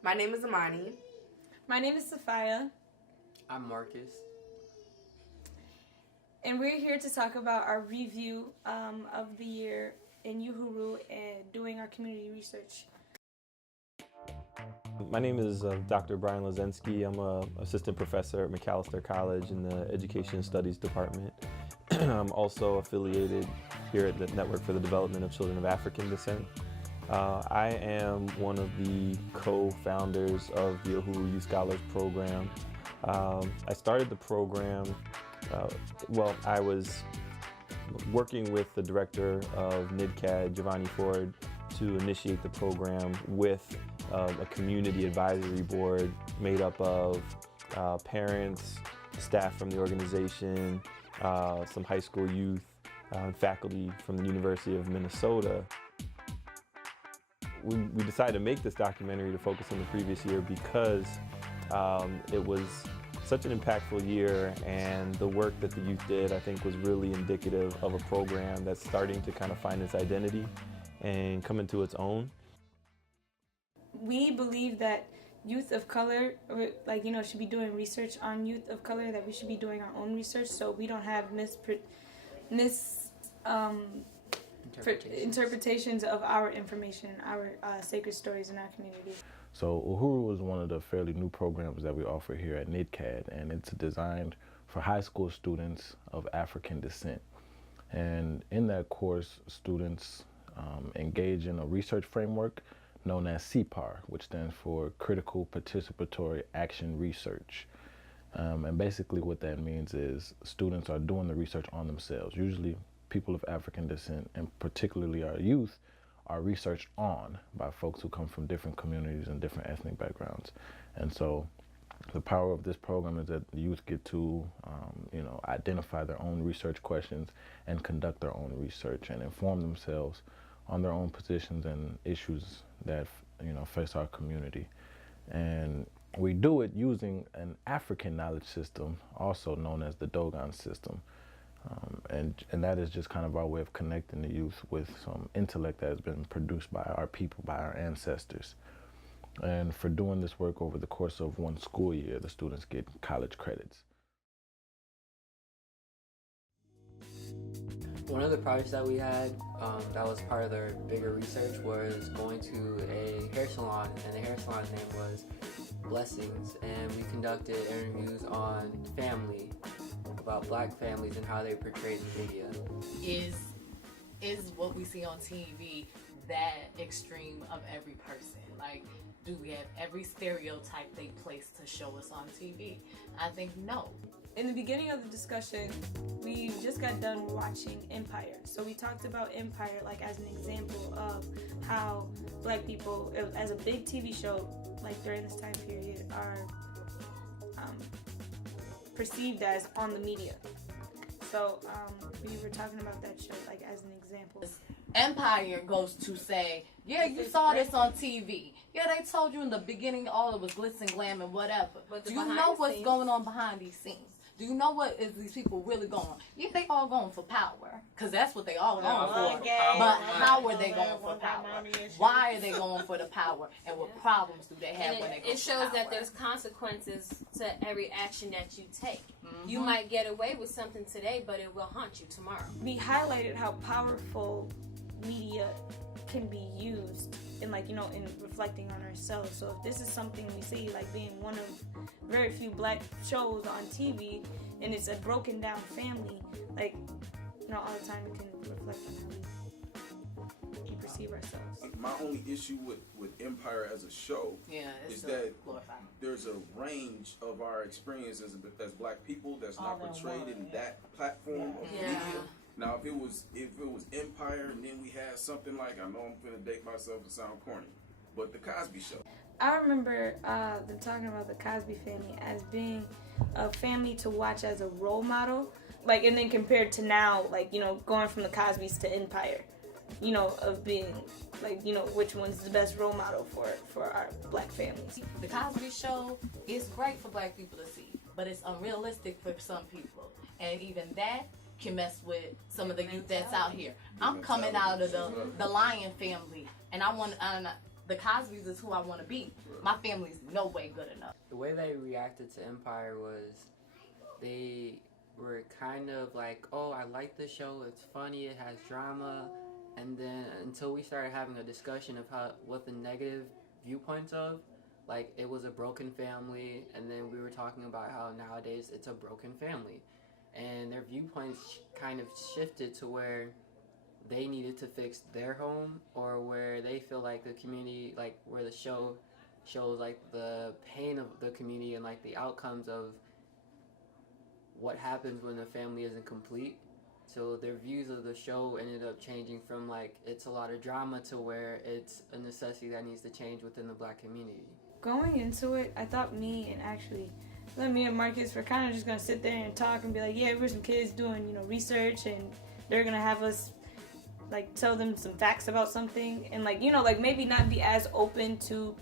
My name is Amani. My name is Sophia. I'm Marcus. And we're here to talk about our review of the year in Uhuru and doing our community research. My name is Dr. Brian Lazensky. I'm an assistant professor at McAllister College in the Education Studies Department. I'm also affiliated here at the Network for the Development of Children of African Descent. I am one of the co-founders of the Uhuru Youth Scholars Program. I started the program, I was working with the director of NIDCAD, Giovanni Ford, to initiate the program with a community advisory board made up of parents, staff from the organization, some high school youth, and faculty from the University of Minnesota. We decided to make this documentary to focus on the previous year because it was such an impactful year, and the work that the youth did, I think, was really indicative of a program that's starting to kind of find its identity and come into its own. We believe that youth of color, should be doing research on youth of color, that we should be doing our own research so we don't have interpretations of our information, our sacred stories in our community. So Uhuru is one of the fairly new programs that we offer here at NIDCAD, and it's designed for high school students of African descent. And in that course, students engage in a research framework known as CPAR, which stands for Critical Participatory Action Research. And basically what that means is students are doing the research on themselves. Usually people of African descent, and particularly our youth, are researched on by folks who come from different communities and different ethnic backgrounds. And so the power of this program is that the youth get to identify their own research questions and conduct their own research and inform themselves on their own positions and issues that face our community. And we do it using an African knowledge system, also known as the Dogon system. And that is just kind of our way of connecting the youth with some intellect that has been produced by our people, by our ancestors. And for doing this work over the course of one school year, the students get college credits. One of the projects that we had that was part of their bigger research was going to a hair salon, and the hair salon's name was Blessings, and we conducted interviews on family, about black families and how they portrayed in media. Is what we see on TV that extreme of every person? Like, do we have every stereotype they place to show us on TV? I think no. In the beginning of the discussion, we just got done watching Empire. So we talked about Empire like as an example of how black people, as a big TV show, like during this time period, are perceived as on the media. So we were talking about that show like as an example. Empire goes to say, yeah, you saw this on TV. Yeah, they told you in the beginning all it was glitz and glam and whatever. But do you know what's going on behind these scenes? Do you know what is these people really going? Yeah, they all going for power, because that's what they all going for. But how are they going for power? Why are they going for the power? And what problems do they have when they go for power? It shows that there's consequences to every action that you take. Mm-hmm. You might get away with something today, but it will haunt you tomorrow. We highlighted how powerful media can be used in in reflecting on ourselves. So if this is something we see like being one of very few black shows on TV, and it's a broken down family, all the time we can reflect on how we perceive ourselves. My only issue with Empire as a show is that there's a range of our experience as black people that's not portrayed in that platform of media. Now, if it was Empire, and then we had something like, I know I'm gonna date myself to sound corny, but the Cosby Show. I remember them talking about the Cosby family as being a family to watch as a role model, and then compared to now, going from the Cosbys to Empire, of being which one's the best role model for our black families. The Cosby Show is great for black people to see, but it's unrealistic for some people, and even that can mess with some of the youth that's out here. I'm coming out of the Lion family, and the Cosbys is who I want to be. My family's no way good enough. The way they reacted to Empire was they were kind of like, oh, I like the show, it's funny, it has drama, and then until we started having a discussion of what the negative viewpoints of, like it was a broken family, and then we were talking about how nowadays it's a broken family, and their viewpoints kind of shifted to where they needed to fix their home, or where they feel like the community, like where the show shows like the pain of the community and like the outcomes of what happens when a family isn't complete. So their views of the show ended up changing from like it's a lot of drama to where it's a necessity that needs to change within the Black community. Going into it, I thought me and Marcus were kind of just gonna sit there and talk and be like, yeah, we're some kids doing, research, and they're gonna have us like tell them some facts about something, and like, like maybe not be as open to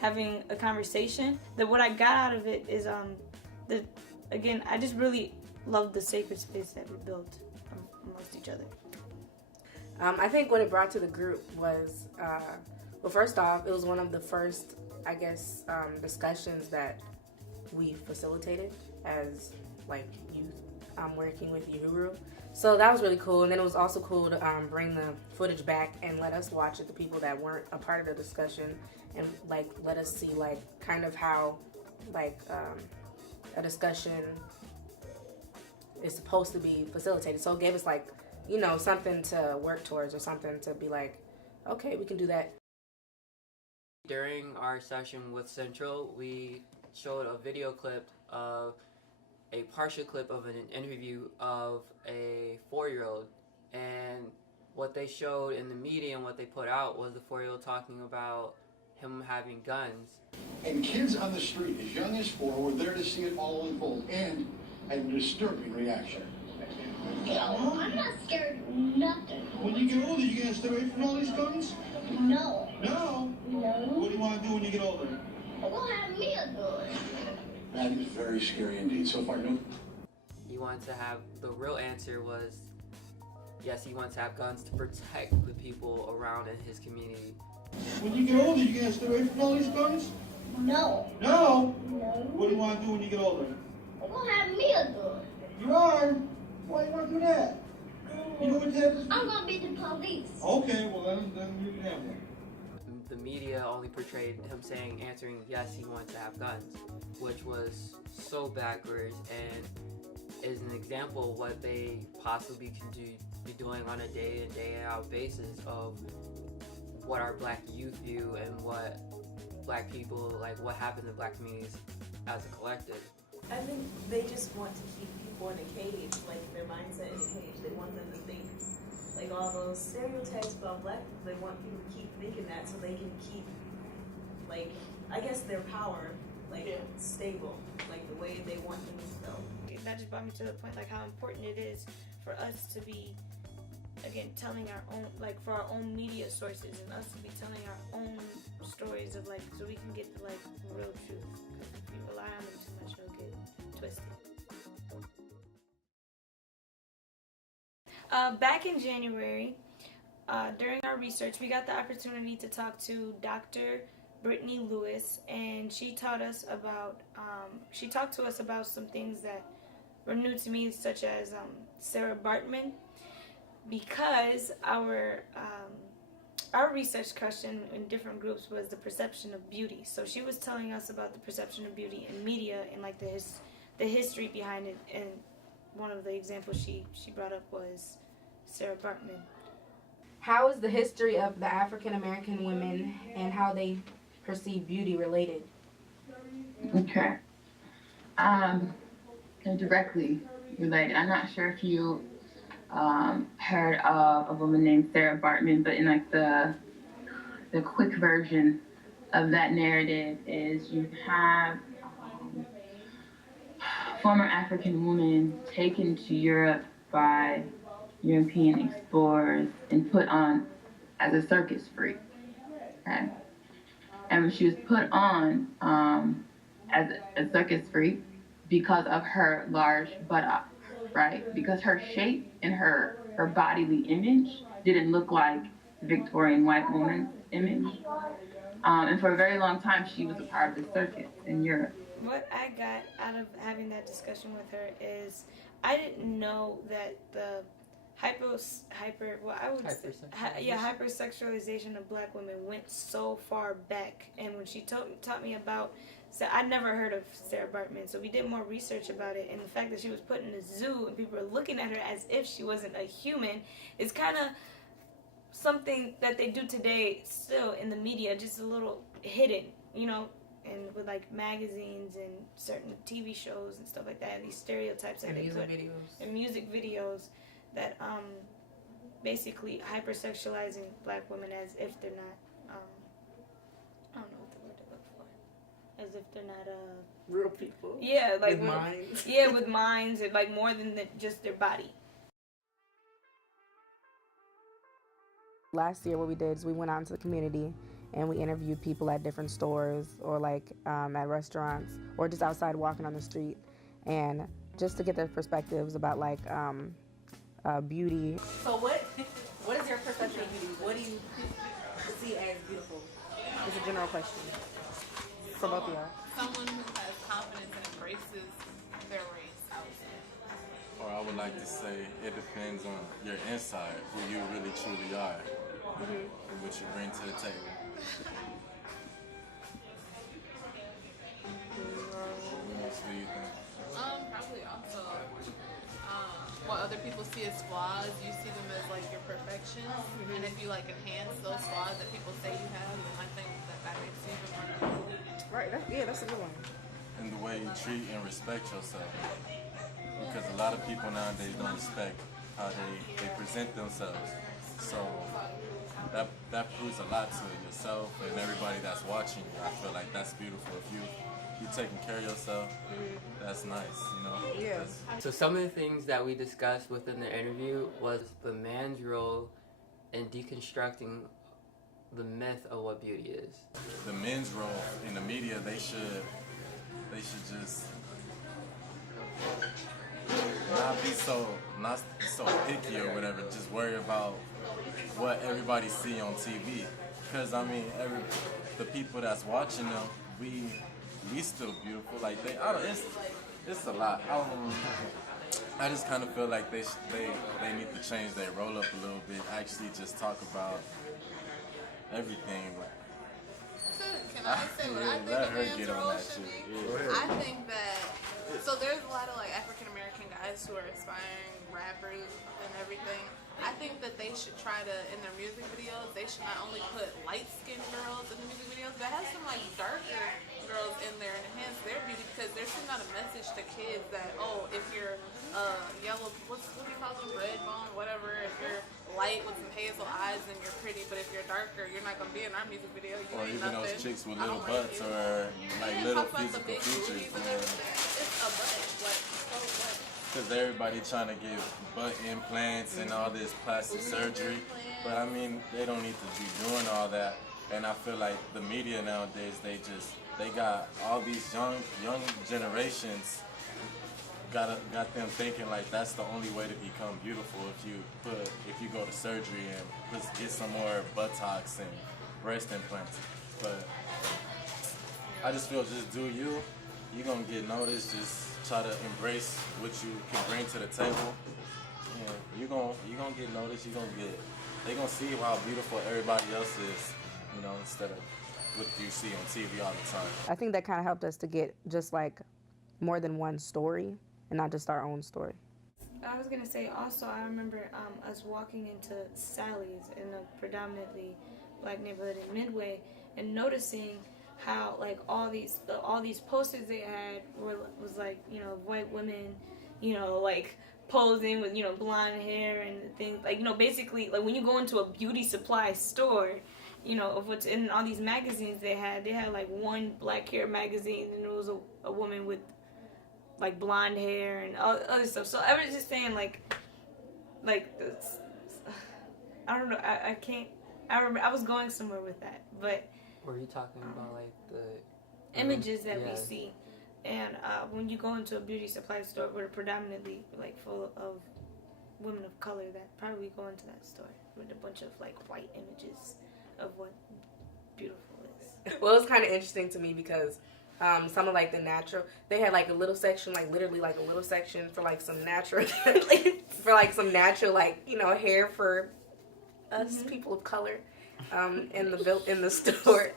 having a conversation. That what I got out of it is I just really love the sacred space that we built amongst each other. I think what it brought to the group was, well, first off, it was one of the first, I guess, discussions that we facilitated as like youth working with Uhuru. So that was really cool. And then it was also cool to bring the footage back and let us watch it, the people that weren't a part of the discussion, and like let us see like kind of how like a discussion is supposed to be facilitated. So it gave us like, something to work towards, or something to be like, okay, we can do that. During our session with Central, we showed a video clip of a partial clip of an interview of a 4-year-old, and what they showed in the media and what they put out was the 4-year-old talking about him having guns. And kids on the street as young as 4 were there to see it all unfold, and had a disturbing reaction. No, I'm not scared of nothing. When you get older, you gonna stay away from all these guns? No. No? No. What do you want to do when you get older? I'm gonna have me a gun. That is very scary indeed. So far, no. He wanted to have, the real answer was, yes, he wants to have guns to protect the people around in his community. When you get older, you gonna stay away from all these guns? No. No? No. What do you want to do when you get older? I'm gonna have me a gun. You are? Why you want to do that? You know what you have to do? I'm gonna be the police. Okay, well then you can have one. The media only portrayed him answering yes, he wanted to have guns, which was so backwards and is an example of what they possibly can be doing on a day in, day out basis of what our Black youth view and what Black people, like what happens in Black communities as a collective. I think they just want to keep people in a cage, like their mindset in a cage. They want them to think like all those stereotypes about Black people. They want people to keep thinking that so they can keep, like, I guess their power, like, stable, like the way they want things to go. That just brought me to the point, like, how important it is for us to be, again, telling our own, like, for our own media sources, and us to be telling our own stories of, like, so we can get the, like, real truth. Because if you rely on them too much, it'll get twisted. Back in January, during our research, we got the opportunity to talk to Dr. Brittany Lewis, and she taught us about, she talked to us about some things that were new to me, such as Sarah Bartman, because our research question in different groups was the perception of beauty. So she was telling us about the perception of beauty in media and like the history behind it, and one of the examples she brought up was Sarah Bartman. How is the history of the African American women and how they perceive beauty related? Okay. They're directly related. I'm not sure if you heard of a woman named Sarah Bartman, but in like the quick version of that narrative is you have former African women taken to Europe by European explorers and put on as a circus freak. Okay? And she was put on as a circus freak because of her large buttocks, right? Because her shape and her bodily image didn't look like a Victorian white woman. image. And for a very long time, she was a part of the circus in Europe. What I got out of having that discussion with her is I didn't know that the hypersexualization of black women went so far back. And when she taught me about, so I'd never heard of Sarah Bartman, so we did more research about it, and the fact that she was put in a zoo and people were looking at her as if she wasn't a human is kind of something that they do today still in the media, just a little hidden, you know, and with like magazines and certain TV shows and stuff like that, and these stereotypes that they put in music videos that basically hypersexualizing black women as if they're not I don't know what the word to look for, as if they're not real people. Yeah, like with minds. Yeah, with minds, and like more than just their body. Last year what we did is we went out into the community and we interviewed people at different stores or like at restaurants or just outside walking on the street, and just to get their perspectives about like beauty. So what is your perception of beauty? What do you see as beautiful? It's a general question for both of y'all. Someone who has confidence and embraces their race, I would say. Or I would like to say it depends on your inside, who you really truly are, and what you bring to the table. What else do you think? Probably also what other people see as flaws, you see them as like your perfections, and if you like enhance those flaws that people say you have, then I think that makes you even more beautiful. Right, that's a good one. And the way you treat and respect yourself. Because a lot of people nowadays don't respect how they present themselves. So that proves a lot to yourself and everybody that's watching you. I feel like that's beautiful. If you taking care of yourself, that's nice, you know? Yeah. So some of the things that we discussed within the interview was the man's role in deconstructing the myth of what beauty is. The men's role in the media, they should just not so picky or whatever. Just worry about what everybody see on TV. Because I mean, the people that's watching them, we still beautiful. Like it's a lot. I just kind of feel like they need to change their roll up a little bit. Actually, just talk about everything. So can I say what I think a man's role should be? Yeah. I think that there's a lot of like African American guys who are aspiring rappers and everything. I think that they should try to, in their music videos, they should not only put light-skinned girls in the music videos, but have some like darker girls in there and enhance their beauty, because they're sending out a message to kids that, oh, if you're yellow, what do you call them, red bone, whatever, if you're light with some hazel eyes, then you're pretty, but if you're darker, you're not gonna be in our music video. You or ain't even nothing. Those chicks with little butts or like little physical features. It's a butt. Like, so what? Because everybody trying to get butt implants and all this plastic surgery, but I mean they don't need to be doing all that. And I feel like the media nowadays, they got all these young generations got them thinking like that's the only way to become beautiful. If you go to surgery and get some more buttocks and breast implants, but I just feel just do you. You're gonna get noticed. Just try to embrace what you can bring to the table. Yeah, you're gonna get noticed. They gonna see how beautiful everybody else is, you know, instead of what you see on TV all the time. I think that kind of helped us to get just like more than one story and not just our own story. I was gonna say also, I remember us walking into Sally's in a predominantly black neighborhood in Midway and noticing how like all these posters they had was like, you know, white women, you know, like posing with, you know, blonde hair and things like, you know, basically like when you go into a beauty supply store, you know, of what's in all these magazines they had like one black hair magazine and it was a woman with like blonde hair and all other stuff. So I was just saying like this, I don't know, I can't, I remember I was going somewhere with that, but were you talking about like the images that we see? And when you go into a beauty supply store, we're predominantly like full of women of color that probably go into that store with a bunch of like white images of what beautiful is. Well, it was kind of interesting to me because some of like the natural, they had like a little section, like literally like a little section for like some natural, for like some natural, like, you know, hair for us people of color in the store.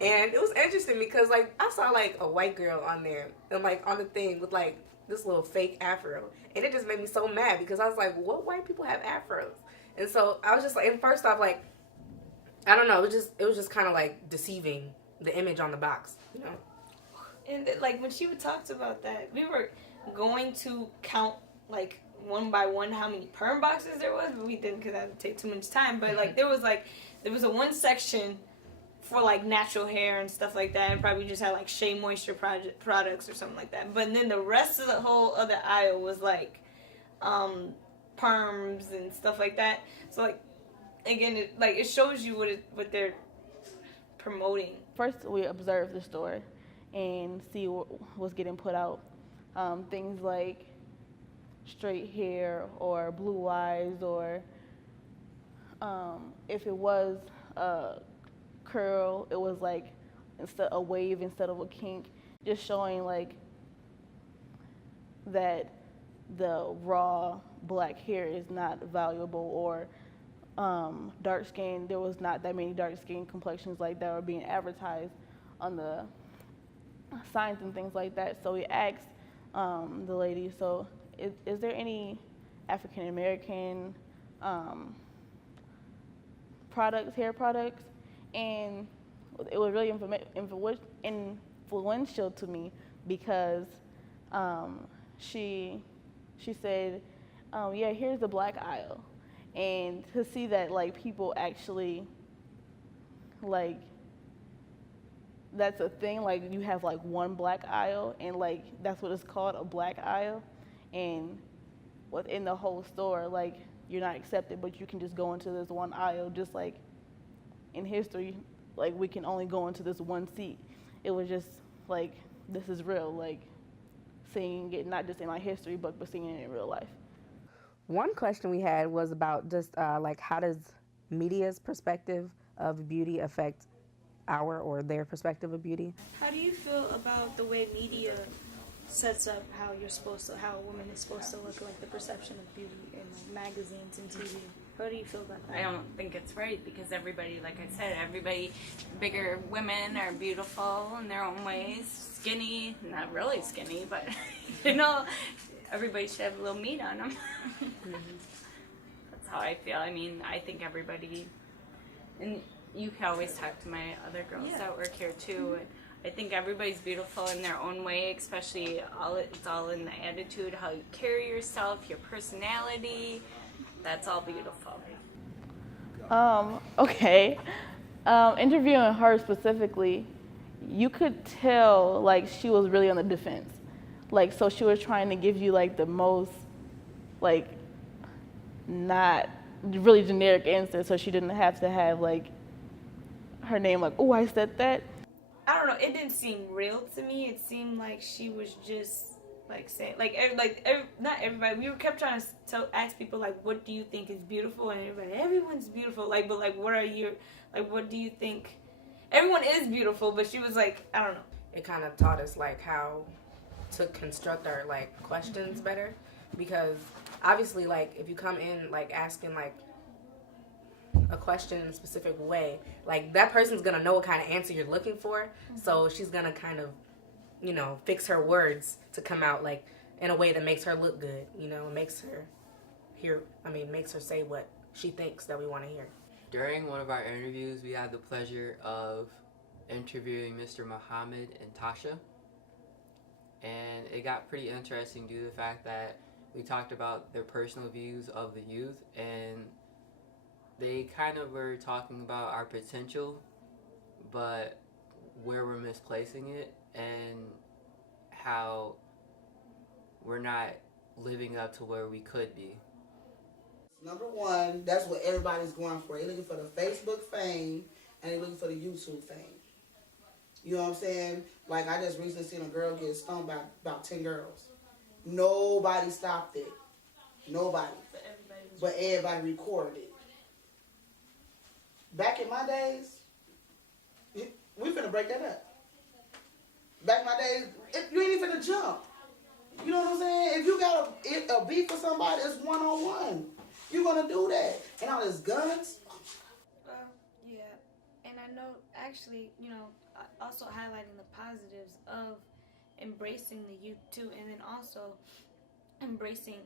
And it was interesting because like I saw like a white girl on there and like on the thing with like this little fake afro, and it just made me so mad because I was like, what white people have afros? And so I was just like, and first off, like, I don't know, it was just kind of like deceiving, the image on the box, you know. And like when she talked about that, we were going to count like one by one how many perm boxes there was, but we didn't because that would take too much time. But like there was a one section for like natural hair and stuff like that, and probably just had like Shea Moisture products or something like that. But then the rest of the whole other aisle was like perms and stuff like that. So like again, it shows you what they're promoting. First, we observe the store and see what's getting put out. Things like straight hair or blue eyes, or if it was a curl, it was like instead a wave instead of a kink, just showing like that the raw black hair is not valuable, or dark skin, there was not that many dark skin complexions like that were being advertised on the signs and things like that. So we asked the lady, so is there any African American hair products? And it was really influential to me because she said, yeah, here's the black aisle. And to see that like people actually like, that's a thing, like you have like one black aisle and like that's what it's called, a black aisle. And within the whole store, like you're not accepted, but you can just go into this one aisle, just like in history, like we can only go into this one seat. It was just like, this is real, like seeing it not just in my history book, but seeing it in real life. One question we had was about just like how does media's perspective of beauty affect our or their perspective of beauty? How do you feel about the way media sets up how a woman is supposed to look, like the perception of beauty in magazines and TV? How do you feel about that? I don't think it's right because everybody, like I said, bigger women are beautiful in their own ways. Skinny, not really skinny, but you know, everybody should have a little meat on them. That's how I feel. I mean, I think everybody, and you can always talk to my other girls that work here too. I think everybody's beautiful in their own way, especially it's all in the attitude, how you carry yourself, your personality. That's all beautiful. Okay. Interviewing her specifically, you could tell like she was really on the defense. Like, so she was trying to give you like the most like not really generic answer, so she didn't have to have like her name like, oh, I said that. I don't know. It didn't seem real to me. It seemed like she was just like saying, not everybody. We kept trying to ask people like, what do you think is beautiful? And everyone's beautiful. Like, but like, what do you think? Everyone is beautiful, but she was like, I don't know. It kind of taught us like how to construct our like questions better, because obviously like if you come in like asking like a question in a specific way, like that person's gonna know what kind of answer you're looking for, so she's gonna kind of, you know, fix her words to come out like in a way that makes her look good, you know, makes her say what she thinks that we want to hear. During one of our interviews, we had the pleasure of interviewing Mr. Muhammad and Tasha, and it got pretty interesting due to the fact that we talked about their personal views of the youth, and they kind of were talking about our potential, but where we're misplacing it, and how we're not living up to where we could be. Number one, that's what everybody's going for. They're looking for the Facebook fame, and they're looking for the YouTube fame. You know what I'm saying? Like, I just recently seen a girl get stoned by about 10 girls. Nobody stopped it. Nobody. But everybody recorded it. Back in my days, we finna break that up. Back in my days, you ain't even finna jump. You know what I'm saying? If you got a beef with somebody, it's one-on-one. You're gonna do that. And all this guns. Well, yeah. And I know, actually, you know, also highlighting the positives of embracing the youth too, and then also embracing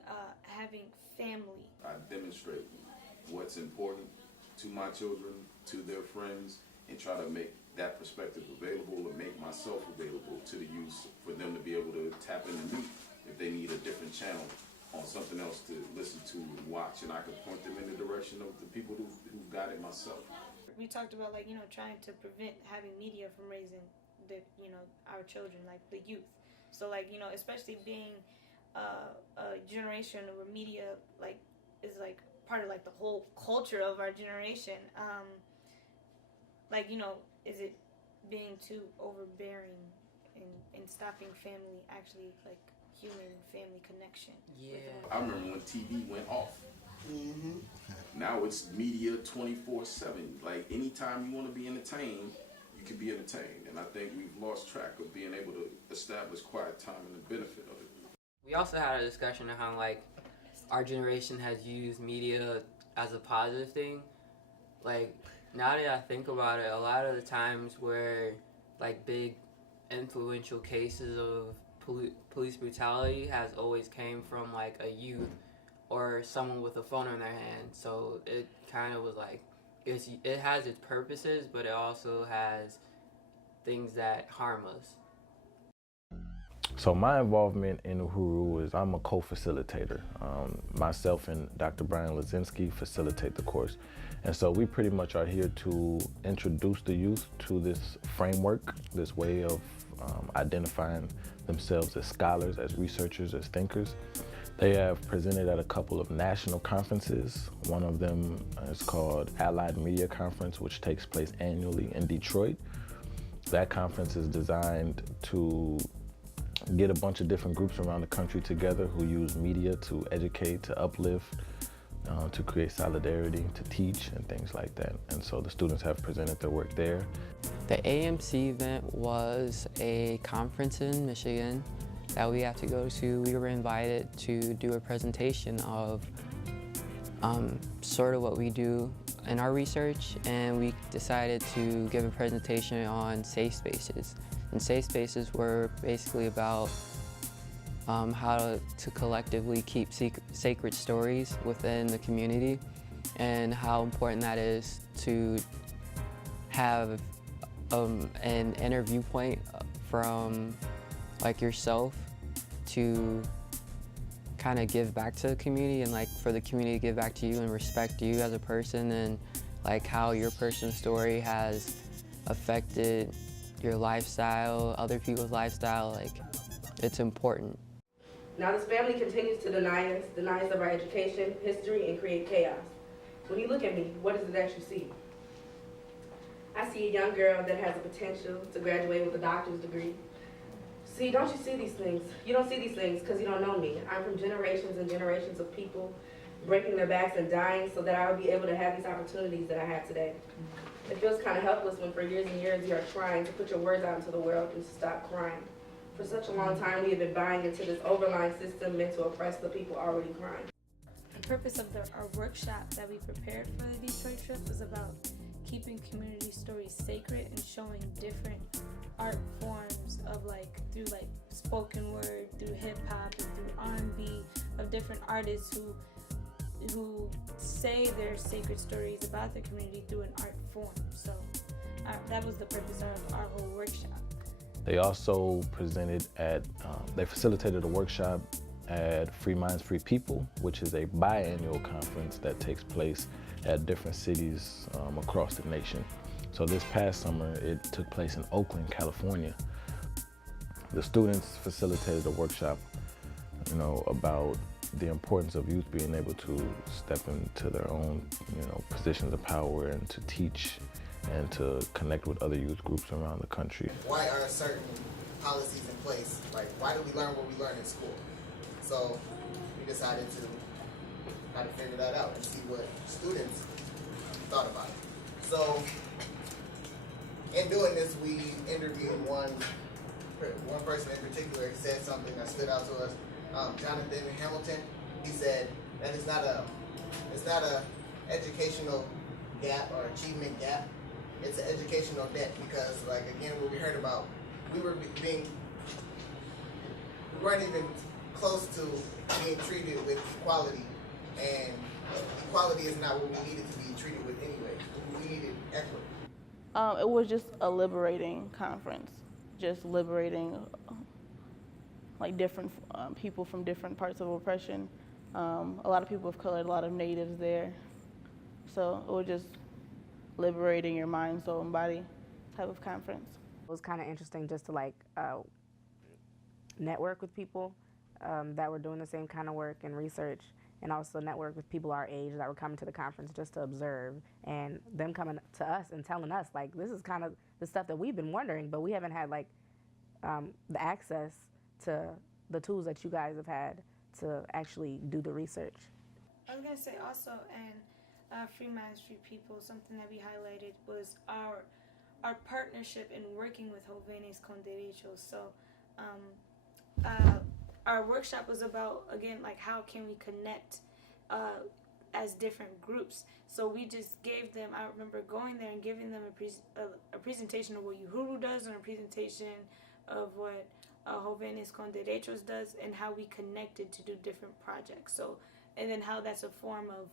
having family. I demonstrate what's important to my children, to their friends, and try to make that perspective available or make myself available to the youth for them to be able to tap into me if they need a different channel on something else to listen to and watch, and I can point them in the direction of the people who've got it myself. We talked about, like, you know, trying to prevent having media from raising the, you know, our children, like the youth. So, like, you know, especially being a generation where media, like, is like part of like the whole culture of our generation. Like, you know, is it being too overbearing and stopping family, actually, like, human family connection? Yeah. I remember when TV went off. Mm-hmm. Now it's media 24/7. Like, anytime you want to be entertained, you can be entertained. And I think we've lost track of being able to establish quiet time and the benefit of it. We also had a discussion on how, like, our generation has used media as a positive thing. Like, now that I think about it, a lot of the times where, like, big influential cases of police brutality has always came from, like, a youth or someone with a phone in their hand. So it kind of was like, it has its purposes, but it also has things that harm us. So my involvement in Uhuru is I'm a co-facilitator. Myself and Dr. Brian Lazinski facilitate the course. And so we pretty much are here to introduce the youth to this framework, this way of identifying themselves as scholars, as researchers, as thinkers. They have presented at a couple of national conferences. One of them is called Allied Media Conference, which takes place annually in Detroit. That conference is designed to get a bunch of different groups around the country together who use media to educate, to uplift, to create solidarity, to teach, and things like that. And so the students have presented their work there. The AMC event was a conference in Michigan that we have to go to. We were invited to do a presentation of sort of what we do in our research, and we decided to give a presentation on safe spaces. And safe spaces were basically about how to collectively keep sacred stories within the community, and how important that is to have an inner viewpoint from, like, yourself to kind of give back to the community, and, like, for the community to give back to you and respect you as a person, and, like, how your personal story has affected your lifestyle, other people's lifestyle. Like, it's important. Now this family continues to deny us of our education, history, and create chaos. When you look at me, what is it that you see? I see a young girl that has the potential to graduate with a doctor's degree. See, don't you see these things? You don't see these things because you don't know me. I'm from generations and generations of people breaking their backs and dying so that I would be able to have these opportunities that I have today. It feels kind of helpless when for years and years you are trying to put your words out into the world and to stop crying. For such a long time we have been buying into this overlying system meant to oppress the people already crying. The purpose of our workshop that we prepared for the Detroit trip was about keeping community stories sacred and showing different art forms of, like, through, like, spoken word, through hip hop, and through R&B, of different artists who say their sacred stories about the community through an art form. So that was the purpose of our whole workshop. They also presented they facilitated a workshop at Free Minds, Free People, which is a biannual conference that takes place at different cities across the nation. So this past summer, it took place in Oakland, California. The students facilitated a workshop, about the importance of youth being able to step into their own, positions of power and to teach and to connect with other youth groups around the country. Why are certain policies in place? Like, why do we learn what we learn in school? So we decided to try to figure that out and see what students thought about it. So in doing this, we interviewed one person in particular. He said something that stood out to us. Jonathan Hamilton. He said that it's not a educational gap or achievement gap. It's an educational debt, because, like, again, what we heard about, we weren't even close to being treated with equality, and equality is not what we needed to be treated with anyway. We needed equity. It was just a liberating conference, just liberating like different people from different parts of oppression. A lot of people of color, a lot of natives there. So it was just liberating your mind, soul, and body type of conference. It was kind of interesting just to like network with people that were doing the same kind of work and research, and also network with people our age that were coming to the conference just to observe, and them coming to us and telling us, like, this is kind of the stuff that we've been wondering, but we haven't had, like, the access to the tools that you guys have had to actually do the research. I was going to say also, and Free Minds, Free People, something that we highlighted was our partnership in working with Jóvenes con Derechos. So our workshop was about, again, like, how can we connect as different groups. So we just gave them, I remember going there and giving them a presentation of what Uhuru does and a presentation of what Jóvenes con Derechos does, and how we connected to do different projects. So, and then how that's a form of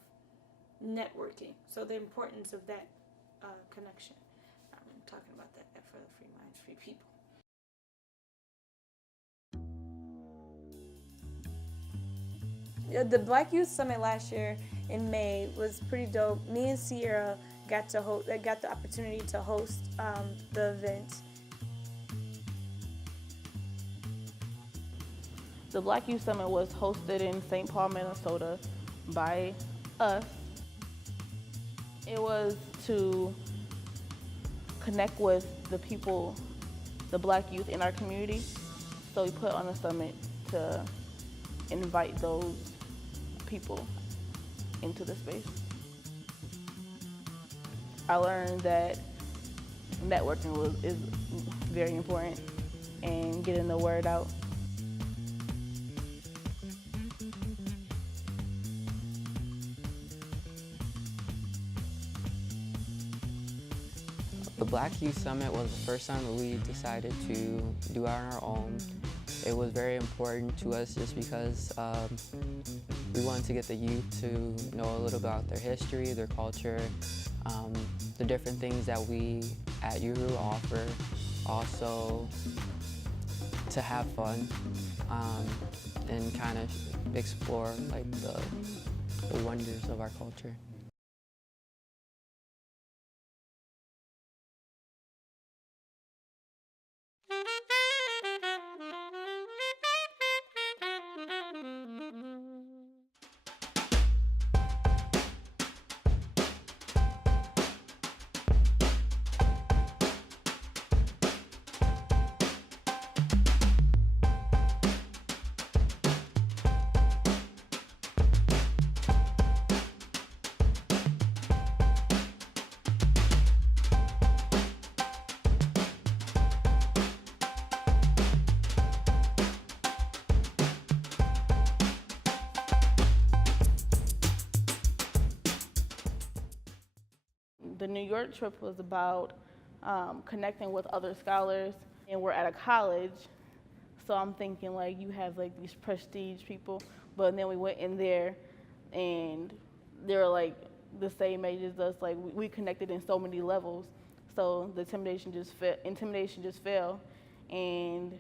networking. So the importance of that connection. I'm talking about that for the Free Minds, Free People. The Black Youth Summit last year in May was pretty dope. Me and Sierra got the opportunity to host the event. The Black Youth Summit was hosted in St. Paul, Minnesota by us. It was to connect with the people, the Black youth in our community. So we put on a summit to invite those people into the space. I learned that networking is very important, and getting the word out. The Black Youth Summit was the first time that we decided to do it on our own. It was very important to us just because we wanted to get the youth to know a little about their history, their culture, the different things that we at Uhuru offer, also to have fun and kind of explore like the wonders of our culture. The New York trip was about connecting with other scholars, and we're at a college, so I'm thinking like you have like these prestige people, but then we went in there and they were like the same age as us, like we connected in so many levels, so the intimidation just fell, and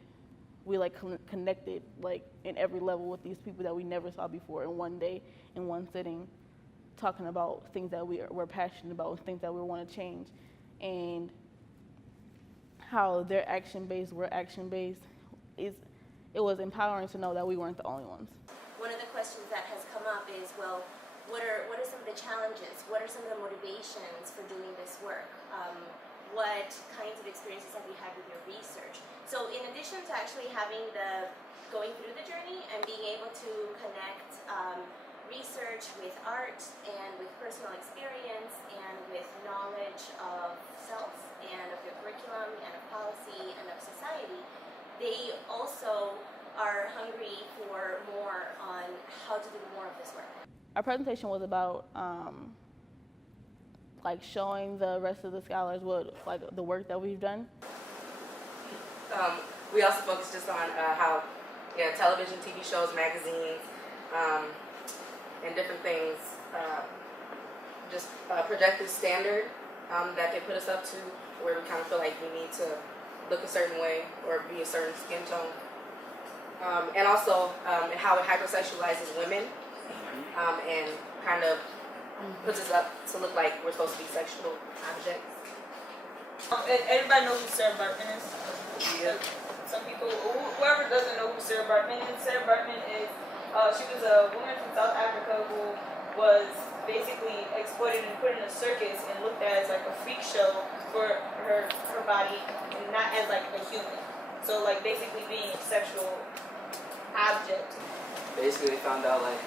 we like connected like in every level with these people that we never saw before in one day, in one sitting, talking about things that we're passionate about, things that we want to change, and how they're action-based, we're action-based. It was empowering to know that we weren't the only ones. One of the questions that has come up is, well, what are some of the challenges? What are some of the motivations for doing this work? What kinds of experiences have you had with your research? So in addition to actually going through the journey and being able to connect research, with art, and with personal experience, and with knowledge of self, and of the curriculum, and of policy, and of society, they also are hungry for more on how to do more of this work. Our presentation was about like showing the rest of the scholars what like the work that we've done. We also focused just on how television, TV shows, magazines, and different things just project this standard that they put us up to, where we kind of feel like we need to look a certain way or be a certain skin tone. And also how it hypersexualizes women and kind of puts us up to look like we're supposed to be sexual objects. Everybody knows who Sarah Bartman is? Yeah. Some people, whoever doesn't know who Sarah Bartman is, she was a woman from South Africa who was basically exploited and put in a circus and looked at as like a freak show for her body and not as like a human. So like basically being a sexual object. Basically, they found out like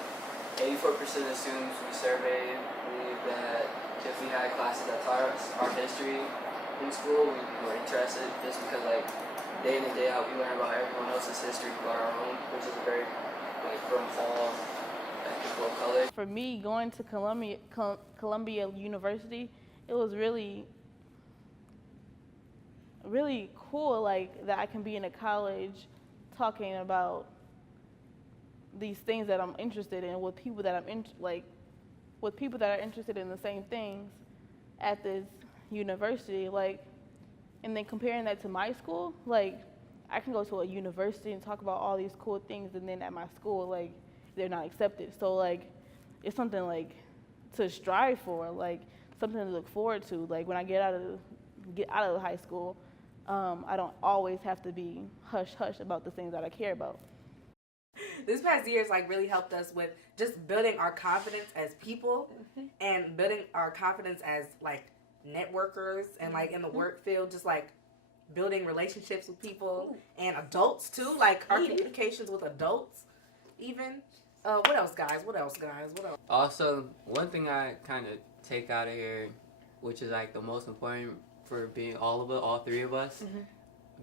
84% of the students we surveyed believe that if we had classes that taught us art history in school, we'd be more interested, just because like day in and day out we learn about everyone else's history but our own, which is a very like from all people of color. For me, going to Columbia University, it was really cool, like that I can be in a college talking about these things that I'm interested in with people that with people that are interested in the same things at this university, like, and then comparing that to my school, like I can go to a university and talk about all these cool things, and then at my school, like, they're not accepted. So like it's something like to strive for, like something to look forward to. Like when I get out of high school, I don't always have to be hush about the things that I care about. This past year has like really helped us with just building our confidence as people and building our confidence as like networkers and like in the work field, just like building relationships with people and adults too, like our communications with adults even. What else, guys? Also, one thing I kind of take out of here, which is like the most important for being all three of us,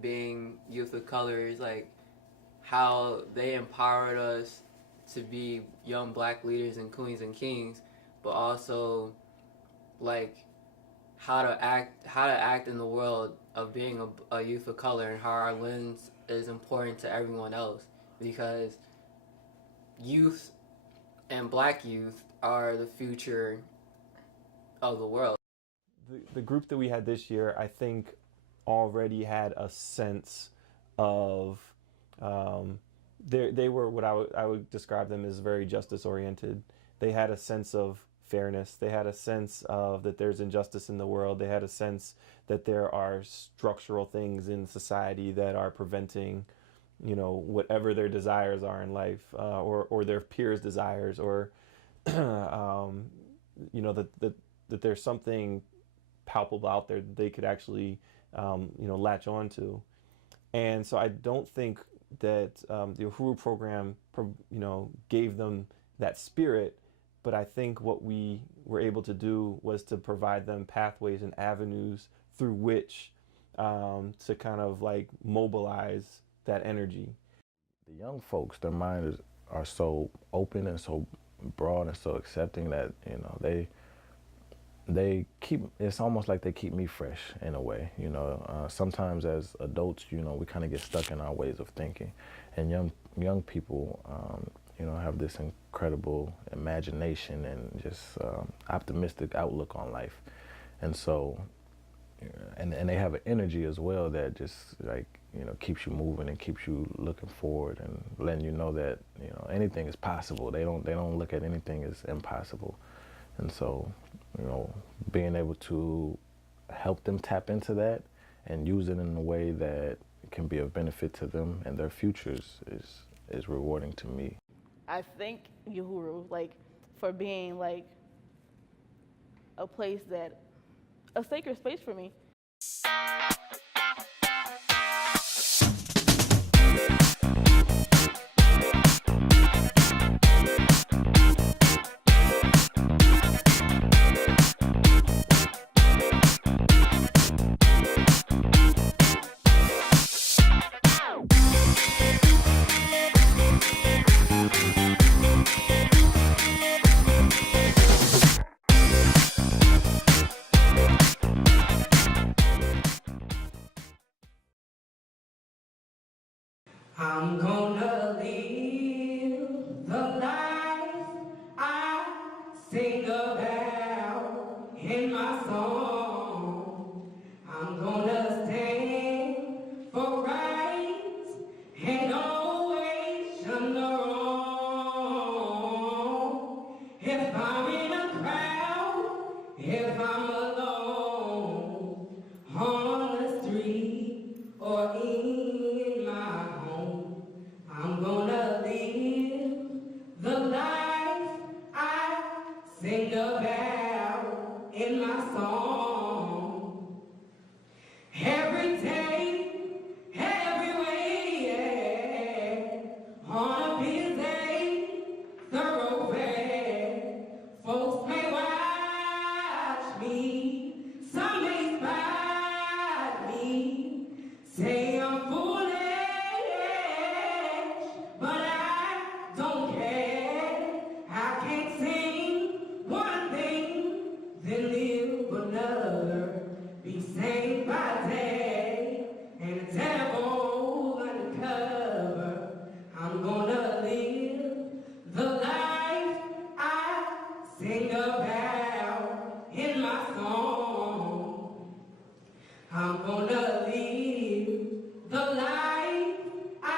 being youth of color, is like how they empowered us to be young black leaders and queens and kings, but also like how to act in the world of being a youth of color, and how our lens is important to everyone else, because youth and black youth are the future of the world. The group that we had this year, I think, already had a sense of they were what I would describe them as very justice oriented. They had a sense of fairness. They had a sense of that there's injustice in the world. They had a sense that there are structural things in society that are preventing, whatever their desires are in life, or their peers' desires, or that there's something palpable out there that they could actually latch on to. And so I don't think that the Uhuru program gave them that spirit, but I think what we were able to do was to provide them pathways and avenues through which to kind of like mobilize that energy. The young folks, their minds are so open and so broad and so accepting that they keep, it's almost like they keep me fresh in a way. Sometimes as adults, we kind of get stuck in our ways of thinking, and young people have this incredible imagination and just optimistic outlook on life, and so and they have an energy as well that just like keeps you moving and keeps you looking forward and letting you know that anything is possible. They don't look at anything as impossible, and so being able to help them tap into that and use it in a way that can be of benefit to them and their futures is rewarding to me. I thank Uhuru for being a place a sacred space for me. I'm gonna live the life I sing about in my song. I'm gonna stand for rights and always shun the wrong. If I'm in a crowd, if I'm alone, on the street or in my home, I'm gonna live the life I sing about in my song. Every day, every way, yeah. On a busy thoroughfare, folks may watch me, some may spot me, say I'm foolish, but I don't care. I can't sing one thing, then live another, be saved by day, and the devil undercover. I'm gonna live the life I sing about in my song. I'm gonna live the life I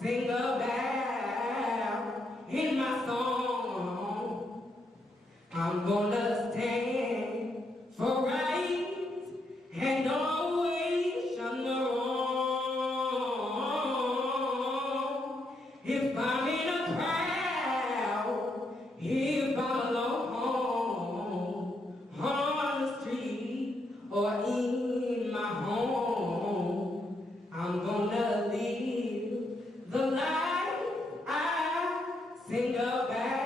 sing about in my song. I'm gonna stand for right and always shun the wrong. If I'm in a crowd, if I'm alone, on the street or in my home, I'm gonna live the life I sing about.